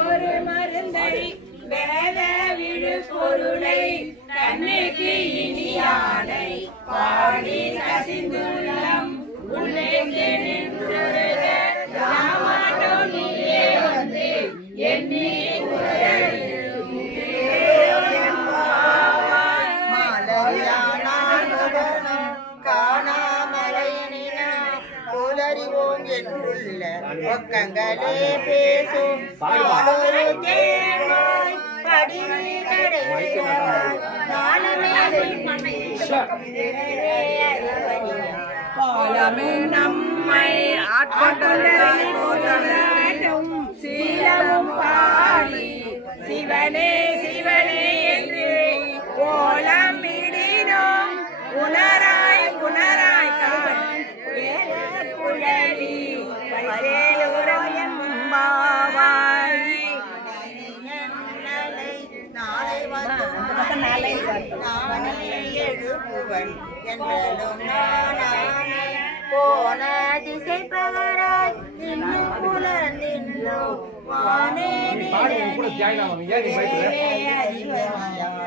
ஒரு மருந்தை வேத விழு பொருளை கண்ணுக்கு இனியானை பாடி கசிந்துள்ளம் உள்ளே நின்றுமாட்டோம் நீயே வந்து எண்ணி என்றுள்ள பக்கங்களே பேசும் பாலமே நம்மை ஆட்கொண்டும் சீலமும் பாடி சிவனே சிவனே என்று கோலம் இடினோம் உணராய் உணராய் குழலி நாளை எழுப்புவன் என்றும் போன திசை பகராய் இன்னும் புலர்ந்தின்றோ வானே அறிவனையான்